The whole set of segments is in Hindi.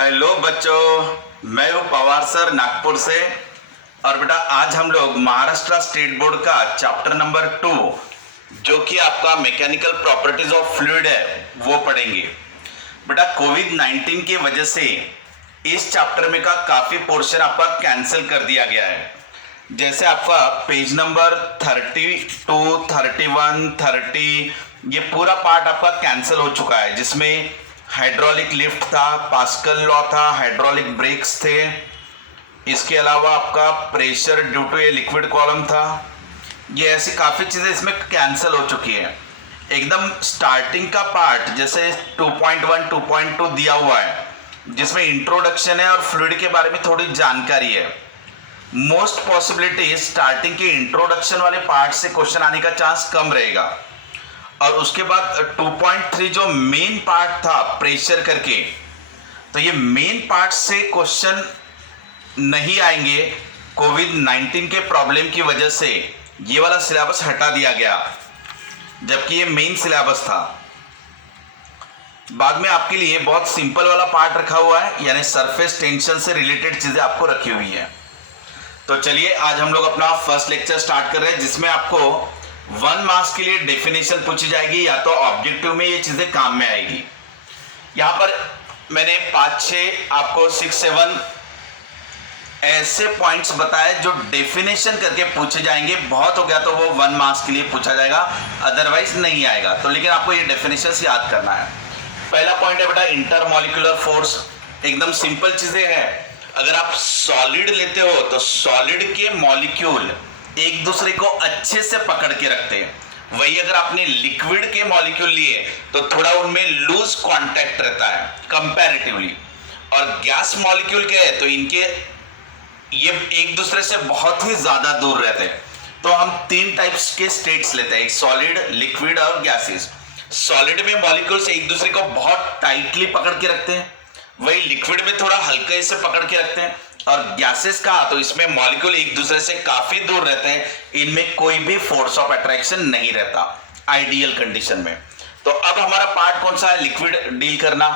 हेलो बच्चों, मैं हूँ पवार सर नागपुर से। और बेटा आज हम लोग महाराष्ट्र स्टेट बोर्ड का चैप्टर नंबर 2 जो कि आपका मैकेनिकल प्रॉपर्टीज ऑफ फ्लूइड है वो पढ़ेंगे। बेटा कोविड-19 की वजह से इस चैप्टर में का काफ़ी पोर्शन आपका कैंसिल कर दिया गया है। जैसे आपका पेज नंबर 32, 31, 30 ये पूरा पार्ट आपका कैंसिल हो चुका है, जिसमें हाइड्रोलिक लिफ्ट था, पास्कल लॉ था, हाइड्रोलिक ब्रेक्स थे। इसके अलावा आपका pressure due to a liquid column था। ये ऐसी काफ़ी चीज़ें इसमें कैंसिल हो चुकी है। एकदम स्टार्टिंग का पार्ट जैसे 2.1, 2.2 दिया हुआ है, जिसमें इंट्रोडक्शन है और फ्लूइड के बारे में थोड़ी जानकारी है। मोस्ट पॉसिबिलिटी स्टार्टिंग के इंट्रोडक्शन वाले पार्ट से क्वेश्चन आने का चांस कम रहेगा। और उसके बाद 2.3 जो मेन पार्ट था प्रेशर करके, तो ये मेन पार्ट से क्वेश्चन नहीं आएंगे। कोविड-19 के प्रॉब्लम की वजह से ये वाला सिलेबस हटा दिया गया, जबकि ये मेन सिलेबस था। बाद में आपके लिए बहुत सिंपल वाला पार्ट रखा हुआ है, यानी सरफेस टेंशन से रिलेटेड चीज़ें आपको रखी हुई है। तो चलिए आज हम लोग अपना फर्स्ट लेक्चर स्टार्ट कर रहे हैं, जिसमें आपको 1 मार्क्स के लिए डेफिनेशन पूछी जाएगी, या तो ऑब्जेक्टिव में ये चीजें काम में आएगी। यहां पर मैंने 5-6 आपको 6-7 ऐसे पॉइंट्स बताए जो डेफिनेशन करके पूछे जाएंगे। बहुत हो गया तो वो 1 मार्क्स के लिए पूछा जाएगा, अदरवाइज नहीं आएगा। तो लेकिन आपको ये डेफिनेशन याद करना है। पहला पॉइंट है बेटा इंटरमॉलिक्यूलर फोर्स। एकदम सिंपल चीजें हैं। अगर आप सॉलिड लेते हो तो सॉलिड के मॉलिक्यूल एक दूसरे को अच्छे से पकड़ के रखते हैं। वही अगर आपने लिक्विड के मॉलिक्यूल लिए तो थोड़ा उनमें लूज कांटेक्ट रहता है कंपैरेटिवली। और गैस मॉलिक्यूल के है तो इनके ये एक दूसरे से बहुत ही ज्यादा दूर रहते हैं। तो हम 3 टाइप्स के स्टेट्स लेते हैं, एक सॉलिड, लिक्विड और गैसेस। सॉलिड में मॉलिक्यूल्स एक दूसरे को बहुत टाइटली पकड़ के रखते हैं, वही लिक्विड में थोड़ा हल्के से पकड़ के रखते हैं। और गैसेस का तो इसमें मॉलिक्यूल एक दूसरे से काफी दूर रहते हैं, इनमें कोई भी फोर्स ऑफ अट्रैक्शन नहीं रहता आइडियल कंडीशन में। तो अब हमारा पार्ट कौन सा है? लिक्विड डील करना।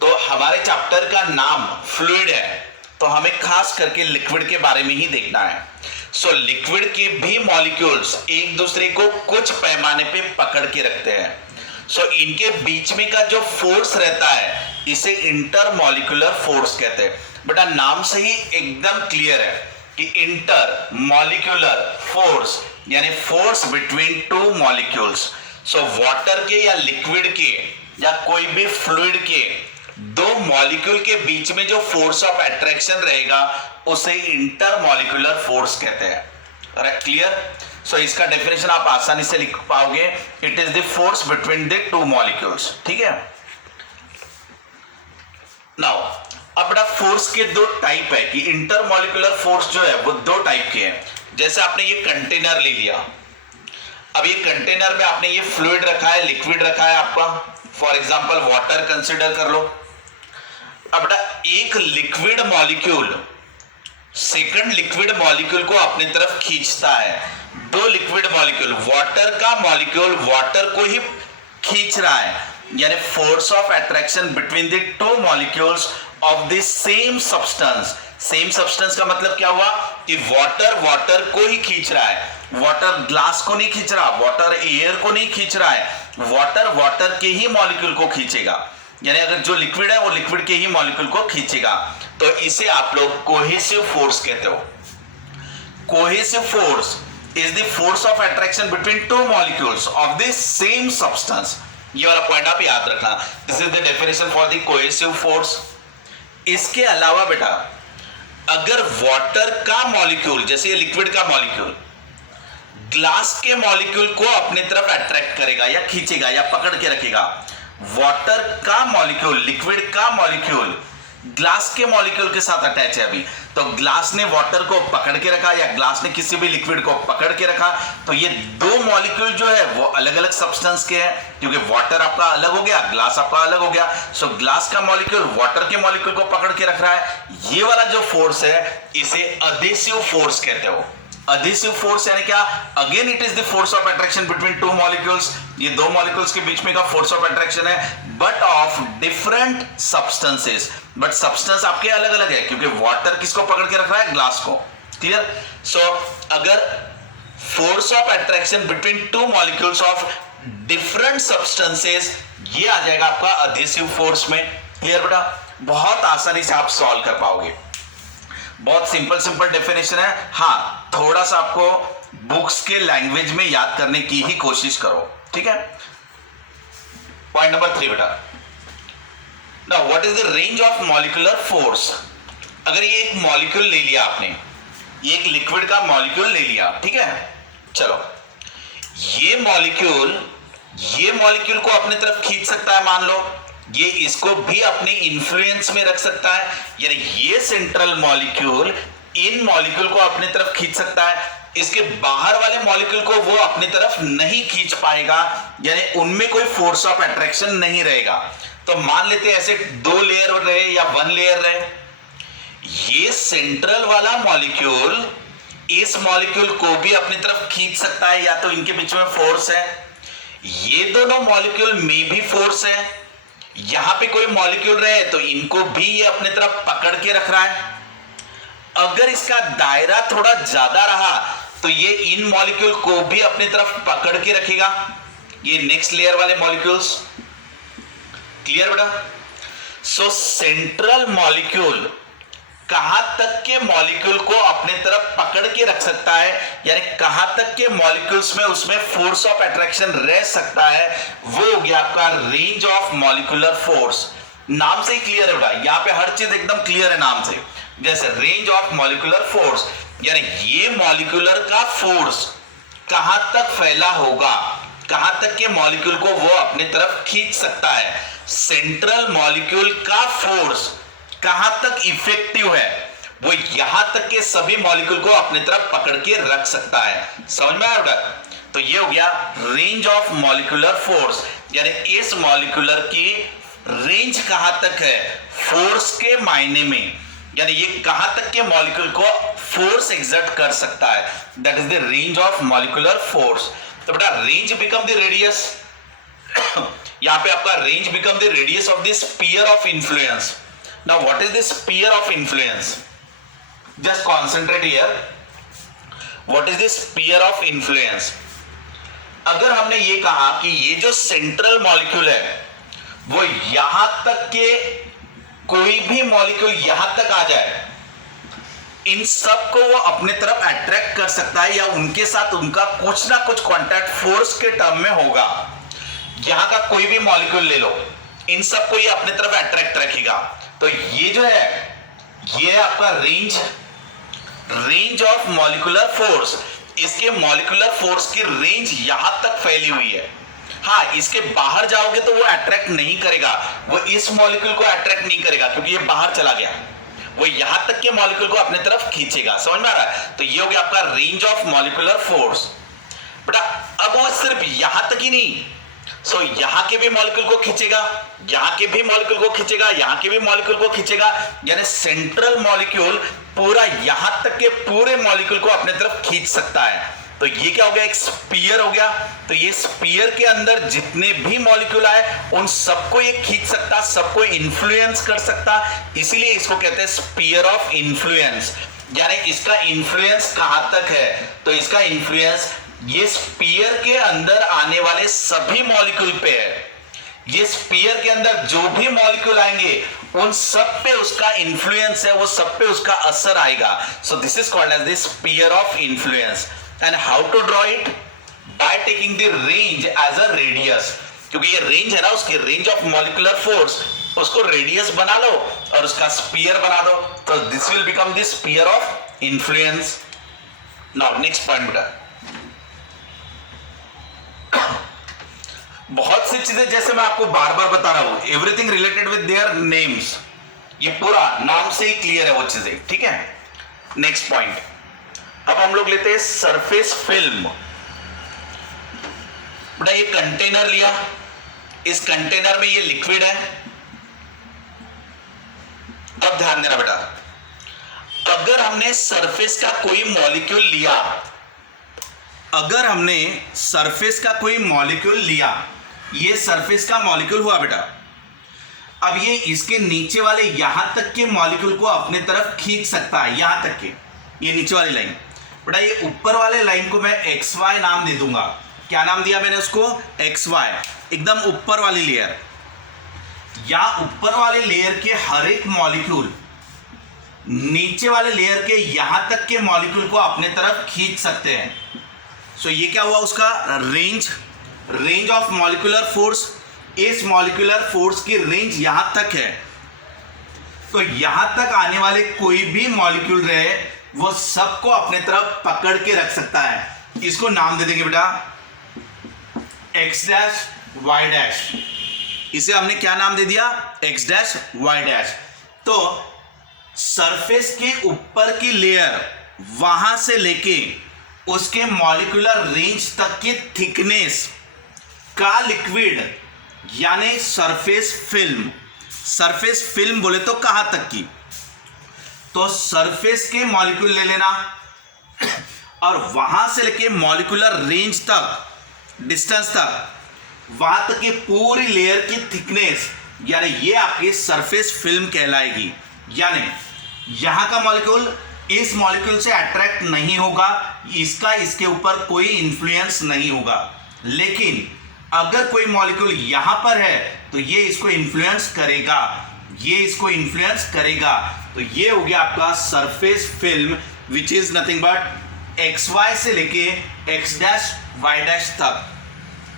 तो हमारे चैप्टर का नाम फ्लूइड है, तो हमें खास करके लिक्विड के बारे में ही देखना है। सो लिक्विड के भी मॉलिक्यूल्स एक दूसरे को कुछ पैमाने पे पकड़ के रखते हैं। सो इनके बीच में का जो फोर्स रहता है इसे इंटरमॉलिक्यूलर फोर्स कहते हैं। बेटा नाम से ही एकदम क्लियर है कि इंटर मॉलिक्यूलर फोर्स यानी force between 2 molecules. So water के या लिक्विड के या कोई भी फ्लूइड के 2 मॉलिक्यूल के बीच में जो फोर्स ऑफ अट्रैक्शन रहेगा उसे इंटरमॉलिक्यूलर फोर्स कहते हैं। Right, clear? सो इसका डेफिनेशन आप आसानी से लिख पाओगे। It is the force between the 2 molecules. ठीक है। नाउ अब बेटा फोर्स के 2 टाइप है कि इंटरमॉलिक्यूलर फोर्स जो है वो 2 टाइप के हैं। जैसे आपने ये कंटेनर ले लिया, अब ये कंटेनर में आपने ये फ्लूइड रखा है, लिक्विड रखा है आपका, फॉर एग्जांपल वाटर कंसीडर कर लो। अब बेटा एक liquid molecule second liquid molecule को अपनी तरफ खींचता है। 2 लिक्विड मॉलिक्यूल, वाटर का मॉलिक्यूल वाटर को ही खींच रहा है, यानी force of attraction between the 2 molecules of the same substance. Same substance का मतलब क्या हुआ कि वाटर को ही खींच रहा है, वाटर ग्लास को नहीं खींच रहा, वाटर एयर को नहीं खींच रहा है, वाटर के ही मॉलिक्यूल को खींचेगा। यानी अगर जो लिक्विड है वो लिक्विड के ही मॉलिक्यूल को खींचेगा। तो इसे आप लोग कोहेसिव फोर्स कहते हो। Cohesive force is the force of attraction between 2 molecules of the same substance. ये वाला पॉइंट आप याद रखना। This is the definition for the cohesive force. इसके अलावा बेटा अगर वाटर का मॉलिक्यूल जैसे ये लिक्विड का मॉलिक्यूल ग्लास के मॉलिक्यूल को अपनी तरफ अट्रैक्ट करेगा या खींचेगा या पकड़ के रखेगा, वाटर का मॉलिक्यूल लिक्विड का मॉलिक्यूल ग्लास के मॉलिक्यूल के साथ अटैच है अभी, तो ग्लास ने वाटर को पकड़ के रखा या ग्लास ने किसी भी लिक्विड को पकड़ के रखा, तो ये 2 मॉलिक्यूल जो है वो अलग अलग सब्सटेंस के हैं, क्योंकि वाटर आपका अलग हो गया, ग्लास आपका अलग हो गया। सो ग्लास का मॉलिक्यूल वाटर के मॉलिक्यूल को पकड़ के रख रहा है। ये वाला जो फोर्स है इसे अधेसिव फोर्स कहते हो। adhesive force यानी क्या, again it is the force of attraction between two molecules, ये दो मॉलिक्यूल्स के बीच में का फोर्स ऑफ अट्रैक्शन है, but of different substances, but substance आपके अलग अलग है, क्योंकि वाटर किसको पकड़ के रख रहा है, ग्लास को। क्लियर? सो अगर force of attraction between two molecules of different substances, ये आ जाएगा आपका अधेसिव फोर्स में। क्लियर बेटा? बहुत आसानी से आप सॉल्व कर पाओगे, बहुत सिंपल डेफिनेशन है। हाँ, थोड़ा सा आपको बुक्स के लैंग्वेज में याद करने की ही कोशिश करो, ठीक है। पॉइंट नंबर 3 बेटा, now what is the range of molecular force. अगर ये एक मॉलिक्यूल ले लिया आपने, ये एक लिक्विड का मॉलिक्यूल ले लिया, ठीक है, चलो ये मॉलिक्यूल को अपने तरफ खींच सकता है, मान लो ये इसको भी अपने इन्फ्लुएंस में रख सकता है, यानी ये सेंट्रल मॉलिक्यूल इन मॉलिक्यूल को अपने तरफ खींच सकता है, इसके बाहर वाले मॉलिक्यूल को वो अपनी तरफ नहीं खींच पाएगा, यानी उनमें कोई फोर्स ऑफ अट्रैक्शन नहीं रहेगा। तो मान लेते हैं ऐसे 2 लेयर रहे या 1 लेयर रहे, ये सेंट्रल वाला मॉलिक्यूल इस मॉलिक्यूल को भी अपनी तरफ खींच सकता है, या तो इनके बीच में फोर्स है, ये दोनों मॉलिक्यूल में भी फोर्स है, यहां पे कोई मॉलिक्यूल रहे तो इनको भी ये अपने तरफ पकड़ के रख रहा है। अगर इसका दायरा थोड़ा ज्यादा रहा तो ये इन मॉलिक्यूल को भी अपनी तरफ पकड़ के रखेगा, ये नेक्स्ट लेयर वाले मॉलिक्यूल्स। क्लियर बेटा? सो सेंट्रल मॉलिक्यूल कहां तक के मॉलिक्यूल को अपने तरफ पकड़ के रख सकता है, यानी कहां तक के मॉलिक्यूल्स में उसमें फोर्स ऑफ अट्रैक्शन रह सकता है, वो हो गया आपका रेंज ऑफ मॉलिक्यूलर फोर्स। नाम से ही क्लियर है बेटा, यहां पे हर चीज एकदम क्लियर है नाम से। जैसे रेंज ऑफ मॉलिक्यूलर फोर्स, यानी ये मॉलिक्यूलर का फोर्स कहां तक फैला होगा, कहां तक के मॉलिक्यूल को वो अपने तरफ खींच सकता है। सेंट्रल मॉलिक्यूल का फोर्स कहां तक इफेक्टिव है, वो यहां तक के सभी मॉलिक्यूल को अपने तरफ पकड़ के रख सकता है। समझ में आया बेटा? तो ये हो गया रेंज ऑफ मॉलिक्यूलर फोर्स, यानी इस मॉलिक्यूलर की रेंज कहां तक है फोर्स के मायने में, यानी ये कहां तक के मॉलिक्यूल को फोर्स एक्सर्ट कर सकता है, that is the range of molecular force. तो बेटा रेंज बिकम द रेडियस, यहां पे आपका range become the radius of the sphere of influence. Now what is the sphere of influence? Just concentrate here. What is the sphere of influence? अगर हमने ये कहा कि ये जो सेंट्रल मॉलिक्यूल है वो यहां तक के कोई भी मॉलिक्यूल यहां तक आ जाए, इन सब को वो अपने तरफ अट्रैक्ट कर सकता है, या उनके साथ उनका कुछ ना कुछ कांटेक्ट फोर्स के टर्म में होगा। यहां का कोई भी मॉलिक्यूल ले लो, इन सब को ये अपने तरफ अट्रैक्ट रखेगा। तो ये जो है ये है आपका रेंज ऑफ मॉलिक्यूलर फोर्स। इसके मॉलिक्यूलर फोर्स की रेंज यहां तक फैली हुई है। हाँ, इसके बाहर जाओगे तो वो अट्रैक्ट नहीं करेगा, वो इस मॉलिक्यूल को अट्रैक्ट नहीं करेगा क्योंकि ये बाहर चला गया, वो यहां तक के मॉलिक्यूल को अपने तरफ खींचेगा। समझ में आ रहा है? तो ये हो गया आपका रेंज ऑफ मॉलिक्यूलर फोर्स। बेटा अब वो सिर्फ यहां तक ही नहीं, सो यहां के भी मॉलिक्यूल को खींचेगा, यहां के भी मॉलिक्यूल को खींचेगा, यहां के भी मॉलिक्यूल को खींचेगा, यानी सेंट्रल मॉलिक्यूल पूरा यहां तक के पूरे मॉलिक्यूल को अपने तरफ खींच सकता है। तो ये क्या हो गया, एक स्फीयर हो गया। तो ये स्फीयर के अंदर जितने भी मॉलिक्यूल आए उन सबको ये खींच सकता, सबको इन्फ्लुएंस कर सकता, इसीलिए इसको कहते हैं स्फीयर ऑफ इन्फ्लुएंस। यानी इसका इन्फ्लुएंस कहां तक है, तो इसका इन्फ्लुएंस ये स्फीयर के अंदर आने वाले सभी मॉलिक्यूल पे है। ये स्फीयर के अंदर जो भी मॉलिक्यूल आएंगे उन सब पे उसका इन्फ्लुएंस है, वो सब पे उसका असर आएगा। So this is called as the sphere of influence. And how to draw it? By taking the range as a radius, क्योंकि ये रेंज है ना, उसकी रेंज ऑफ मॉलिक्यूलर फोर्स, उसको रेडियस बना लो और उसका स्फीयर बना दो, तो this will become the sphere of influence. Now next point बेटा, बहुत सी चीजें जैसे मैं आपको बार बार बता रहा हूं, everything related with their names, ये पूरा नाम से ही क्लियर है वो चीजें, ठीक है। नेक्स्ट पॉइंट, अब हम लोग लेते हैं सरफेस फिल्म। बेटा ये कंटेनर लिया, इस कंटेनर में ये लिक्विड है। अब ध्यान देना बेटा, अगर हमने सरफेस का कोई मॉलिक्यूल लिया, अगर हमने सरफेस का कोई मॉलिक्यूल लिया, ये सरफेस का मॉलिक्यूल हुआ बेटा, अब ये इसके नीचे वाले यहां तक के मॉलिक्यूल को अपने तरफ खींच सकता है, यहां तक के, ये नीचे वाली लाइन बेटा, ये ऊपर वाले लाइन को मैं एक्स वाई नाम दे दूंगा। क्या नाम दिया मैंने उसको? एक्स वाई, एकदम ऊपर वाली लेयर। या ऊपर वाले लेयर के हर एक मॉलिक्यूल नीचे वाले लेयर के यहां तक के मॉलिक्यूल को अपने तरफ खींच सकते हैं। सो ये क्या हुआ उसका रेंज ऑफ मॉलिक्यूलर फोर्स। इस मॉलिक्यूलर फोर्स की रेंज यहां तक है, तो यहां तक आने वाले कोई भी मॉलिक्यूल रहे वो सबको अपने तरफ पकड़ के रख सकता है। इसको नाम दे देंगे बेटा एक्स डैश वाई डैश। इसे हमने क्या नाम दे दिया? X dash Y dash. तो सरफेस के ऊपर की लेयर वहां से लेके उसके मॉलिक्यूलर रेंज तक की थिकनेस का लिक्विड यानी सरफेस फिल्म। सरफेस फिल्म बोले तो कहां तक की? तो सरफेस के मॉलिक्यूल ले लेना और वहां से लेके मॉलिक्यूलर रेंज तक, डिस्टेंस तक, वहां तक की पूरी लेयर की थिकनेस, यानी ये आपकी सरफेस फिल्म कहलाएगी। यानी यहां का मॉलिक्यूल इस मॉलिक्यूल से अट्रैक्ट नहीं होगा, इसका इसके ऊपर कोई इंफ्लुएंस नहीं होगा। लेकिन अगर कोई मॉलिक्यूल यहां पर है तो ये इसको इंफ्लुएंस करेगा, ये इसको इंफ्लुएंस करेगा। तो ये हो गया आपका surface film, which is nothing but X Y से लेके एक्स डैश वाई डैश तक।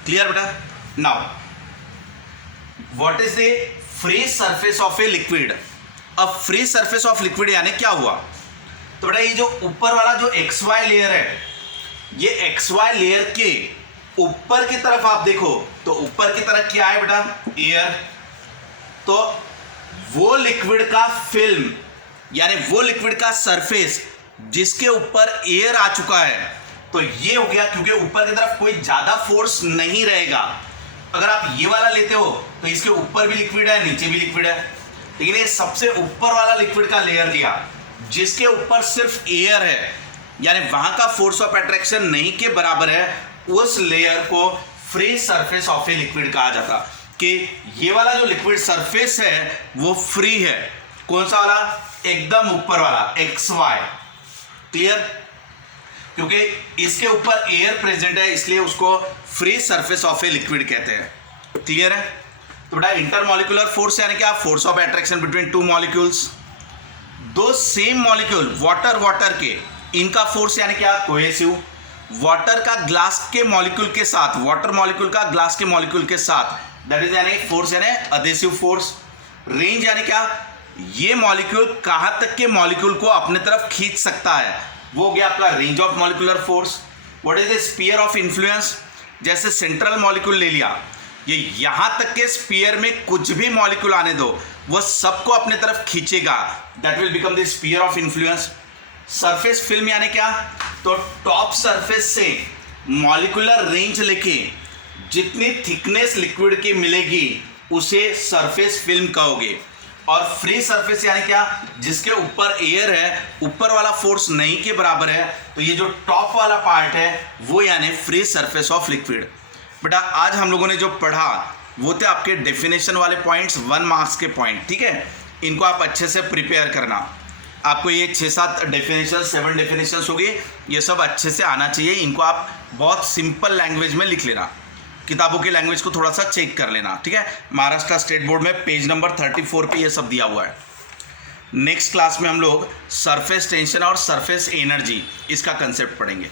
क्लियर बेटा? Now what is the free surface of a liquid? अब फ्री सरफेस ऑफ लिक्विड यानी क्या हुआ? तो बेटा ये जो ऊपर वाला जो एक्स वाई लेयर है, ये एक्स वाई लेयर के ऊपर की तरफ आप देखो तो ऊपर की तरफ क्या है बेटा? एयर। तो वो लिक्विड का फिल्म यानी वो लिक्विड का सरफेस जिसके ऊपर एयर आ चुका है, तो ये हो गया, क्योंकि ऊपर की तरफ कोई ज्यादा फोर्स नहीं रहेगा। अगर आप ये वाला लेते हो तो इसके ऊपर भी लिक्विड है, नीचे भी लिक्विड है, लेकिन ये सबसे ऊपर वाला लिक्विड का लेयर लिया जिसके ऊपर सिर्फ एयर है, यानी वहां का फोर्स ऑफ अट्रैक्शन नहीं के बराबर है, उस लेयर को free surface of a liquid कहा जाता। कि ये वाला जो लिक्विड सरफेस है वो फ्री है। कौन सा वाला? एकदम ऊपर वाला एक्स वाई। क्लियर? क्योंकि इसके ऊपर एयर प्रेजेंट है इसलिए उसको free surface of a liquid कहते हैं। क्लियर है? तो बेटा इंटरमॉलिक्यूलर फोर्स यानी क्या? Force of attraction between two molecules. दो सेम मॉलिक्यूल वाटर के, इनका फोर्स यानी क्या? कोहेसिव। वाटर का ग्लास के मॉलिक्यूल के साथ, वाटर मॉलिक्यूल का ग्लास के मॉलिक्यूल के साथ, दैट इज यानी फोर्स यानी अधेसिव फोर्स। रेंज यानी क्या? ये मॉलिक्यूल कहां तक के मॉलिक्यूल को अपने तरफ खींच सकता है, वो हो गया आपका range of molecular force. What is the sphere of influence? जैसे सेंट्रल मॉलिक्यूल ले लिया, ये यहां तक के स्फीयर में कुछ भी मॉलिक्यूल आने दो, वो सबको अपने तरफ खींचेगा, that will become the sphere of influence. Surface film यानी क्या? तो टॉप सरफेस से मॉलिक्यूलर रेंज लेके जितनी थिकनेस लिक्विड की मिलेगी उसे सरफेस फिल्म कहोगे। और फ्री सरफेस यानी क्या? जिसके ऊपर एयर है, ऊपर वाला फोर्स नहीं के बराबर है, तो ये जो टॉप वाला पार्ट है वो यानी फ्री सरफेस ऑफ लिक्विड। बेटा आज हम लोगों ने जो पढ़ा वो थे आपके डेफिनेशन वाले पॉइंट्स, 1 मार्क्स के पॉइंट। ठीक है, इनको आप अच्छे से प्रिपेयर करना। आपको ये 6-7 डेफिनेशन, 7 डेफिनेशन होगी, ये सब अच्छे से आना चाहिए। इनको आप बहुत सिंपल लैंग्वेज में लिख लेना, किताबों की लैंग्वेज को थोड़ा सा चेक कर लेना। ठीक है, महाराष्ट्र स्टेट बोर्ड में पेज नंबर 34 पे ये सब दिया हुआ है। नेक्स्ट क्लास में हम लोग सरफेस टेंशन और सरफेस एनर्जी, इसका कंसेप्ट पढ़ेंगे।